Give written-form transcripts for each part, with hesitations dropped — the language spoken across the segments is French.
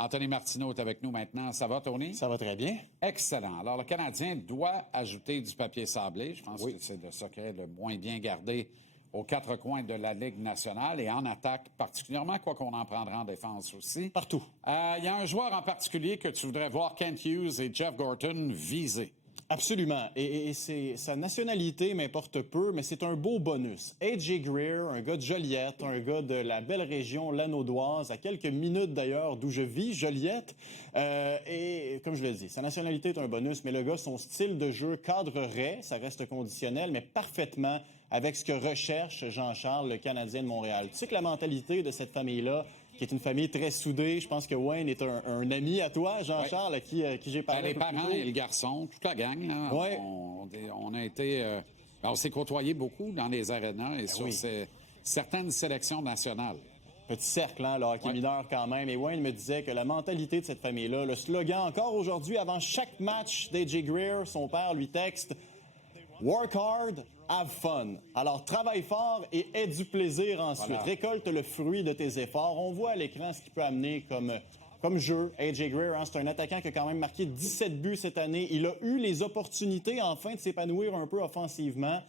Anthony Martineau est avec nous maintenant. Ça va, Tony? Ça va très bien. Excellent. Alors, le Canadien doit ajouter du papier sablé. Je pense que c'est le secret le moins bien gardé aux quatre coins de la Ligue nationale et en attaque particulièrement, quoi qu'on en prendra en défense aussi. Partout. Il y a un joueur en particulier que tu voudrais voir Kent Hughes et Jeff Gorton viser. Absolument. Et sa nationalité m'importe peu, mais c'est un beau bonus. A.J. Greer, un gars de Joliette, un gars de la belle région lanaudoise, à quelques minutes d'ailleurs d'où je vis, Joliette. Et comme je l'ai dit, sa nationalité est un bonus, mais le gars, son style de jeu cadrerait, ça reste conditionnel, mais parfaitement avec ce que recherche Jean-Charles, le Canadien de Montréal. Tu sais que la mentalité de cette famille-là, qui est une famille très soudée. Je pense que Wayne est un ami à toi, Jean-Charles, à qui j'ai parlé. Les parents et le garçon, toute la gang, là, ouais. on a été... on s'est côtoyés beaucoup dans les arénas et sur certaines sélections nationales. Petit cercle, hein, le hockey mineur quand même. Et Wayne me disait que la mentalité de cette famille-là, le slogan encore aujourd'hui, avant chaque match d'A.J. Greer, son père lui texte « Work hard, have fun ». Alors, travaille fort et aie du plaisir ensuite. Voilà. Récolte le fruit de tes efforts. On voit à l'écran ce qu'il peut amener comme jeu. A.J. Greer, hein, c'est un attaquant qui a quand même marqué 17 buts cette année. Il a eu les opportunités, enfin, de s'épanouir un peu offensivement.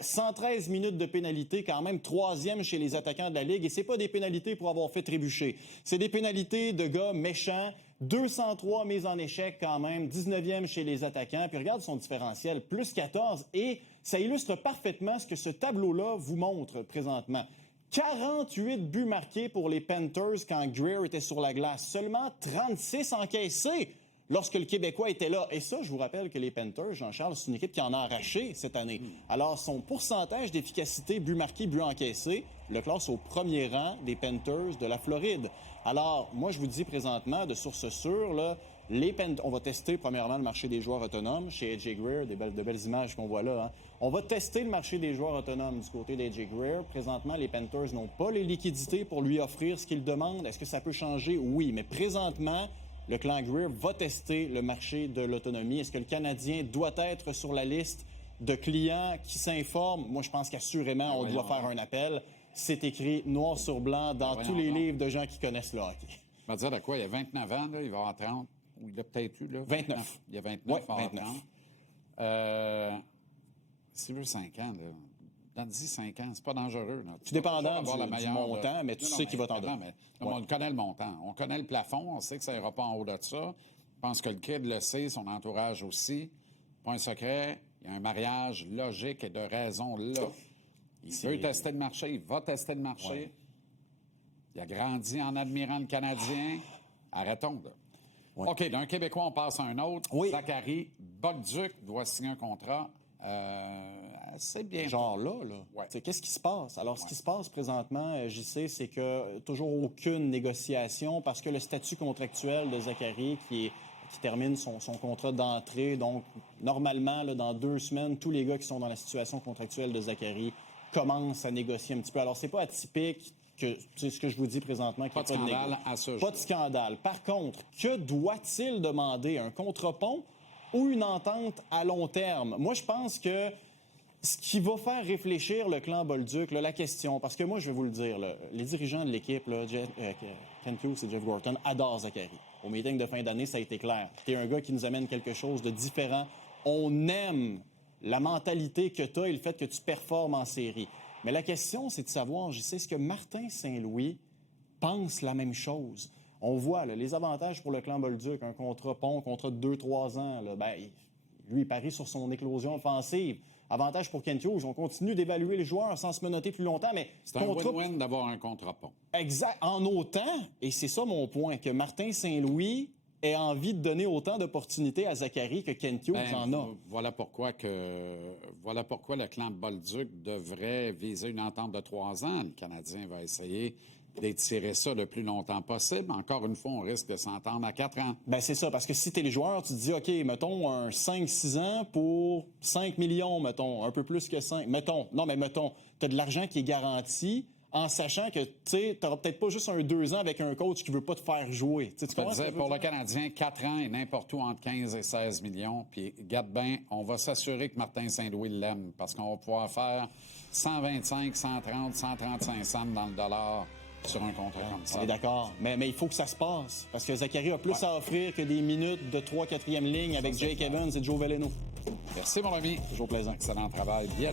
113 minutes de pénalité, quand même troisième chez les attaquants de la Ligue. Et c'est pas des pénalités pour avoir fait trébucher. C'est des pénalités de gars méchants. 203 mises en échec quand même, 19e chez les attaquants. Puis regarde son différentiel, plus 14. Et ça illustre parfaitement ce que ce tableau-là vous montre présentement. 48 buts marqués pour les Panthers quand Greer était sur la glace. Seulement 36 encaissés lorsque le Québécois était là. Et ça, je vous rappelle que les Panthers, Jean-Charles, c'est une équipe qui en a arraché cette année. Alors, son pourcentage d'efficacité, buts marqués, buts encaissés, le classe au premier rang des Panthers de la Floride. Alors, moi, je vous dis présentement, de source sûre, là, on va tester premièrement le marché des joueurs autonomes chez A.J. Greer, de belles images qu'on voit là. Hein. On va tester le marché des joueurs autonomes du côté d'A.J. Greer. Présentement, les Panthers n'ont pas les liquidités pour lui offrir ce qu'il demande. Est-ce que ça peut changer? Oui, mais présentement, le clan Greer va tester le marché de l'autonomie. Est-ce que le Canadien doit être sur la liste de clients qui s'informent? Moi, je pense qu'assurément, on doit faire un appel. C'est écrit noir sur blanc dans tous les livres de gens qui connaissent le hockey. On va dire de quoi? Il y a 29 ans, là, il va avoir 30. Ou il a peut-être eu, là. 29. Il y a 29, ouais, 29. S'il veut 5 ans, là, dans 10-5 ans, c'est pas dangereux. Là. Tout dépendant du montant, mais tu sais qu'il va t'en donner. On connaît le montant. On connaît le plafond. On sait que ça ira pas en haut de ça. Je pense que le kid le sait, son entourage aussi. Pas un secret. Il y a un mariage logique et de raison là. Il veut tester le marché. Il va tester le marché. Ouais. Il a grandi en admirant le Canadien. Arrêtons, là. Ouais. OK, d'un Québécois, on passe à un autre. Oui. Zachary Bolduc doit signer un contrat assez bien. Genre là. Ouais. Qu'est-ce qui se passe? Alors, ce qui se passe présentement, JC, c'est que toujours aucune négociation parce que le statut contractuel de Zachary qui termine son contrat d'entrée, donc normalement, là, dans 2 semaines, tous les gars qui sont dans la situation contractuelle de Zachary commencent à négocier un petit peu. Alors, c'est pas atypique. C'est ce que je vous dis présentement. Pas de scandale à ce jour. Pas de scandale. Par contre, que doit-il demander? Un contre-pont ou une entente à long terme? Moi, je pense que ce qui va faire réfléchir le clan Bolduc, là, la question, parce que moi, je vais vous le dire, là, les dirigeants de l'équipe, Kent Hughes et Jeff Gorton, adorent Zachary. Au meeting de fin d'année, ça a été clair. T'es un gars qui nous amène quelque chose de différent. On aime la mentalité que tu as et le fait que tu performes en série. Mais la question, c'est de savoir, je sais, est-ce que Martin Saint-Louis pense la même chose? On voit là, les avantages pour le clan Bolduc, un contrat de 2-3 ans. Là, lui, il parie sur son éclosion offensive. Avantage pour Kent Hughes, on continue d'évaluer les joueurs sans se menotter plus longtemps, mais... C'est un win-win d'avoir un contre-pont. Exact. En autant, et c'est ça mon point, que Martin Saint-Louis ait envie de donner autant d'opportunités à Zachary que Kent Hughes en a. Voilà pourquoi le clan Bolduc devrait viser une entente de 3 ans. Le Canadien va essayer d'étirer ça le plus longtemps possible. Encore une fois, on risque de s'entendre à 4 ans. C'est ça, parce que si t'es les joueurs, tu te dis, OK, mettons un 5-6 ans pour 5 millions, mettons, un peu plus que 5. Mettons, t'as de l'argent qui est garanti, en sachant que, tu n'auras peut-être pas juste un 2 ans avec un coach qui veut pas te faire jouer. Tu disais, pour le Canadien, 4 ans et n'importe où entre 15 et 16 millions. Puis, garde bien, on va s'assurer que Martin Saint-Louis l'aime parce qu'on va pouvoir faire 125, 130, 135 cents dans le dollar sur un contrat comme ça. On est d'accord, mais il faut que ça se passe. Parce que Zachary a plus à offrir que des minutes de 3-4e ligne avec Jake Evans et Joe Veleno. Merci, mon ami. Toujours plaisant. Excellent travail. Bien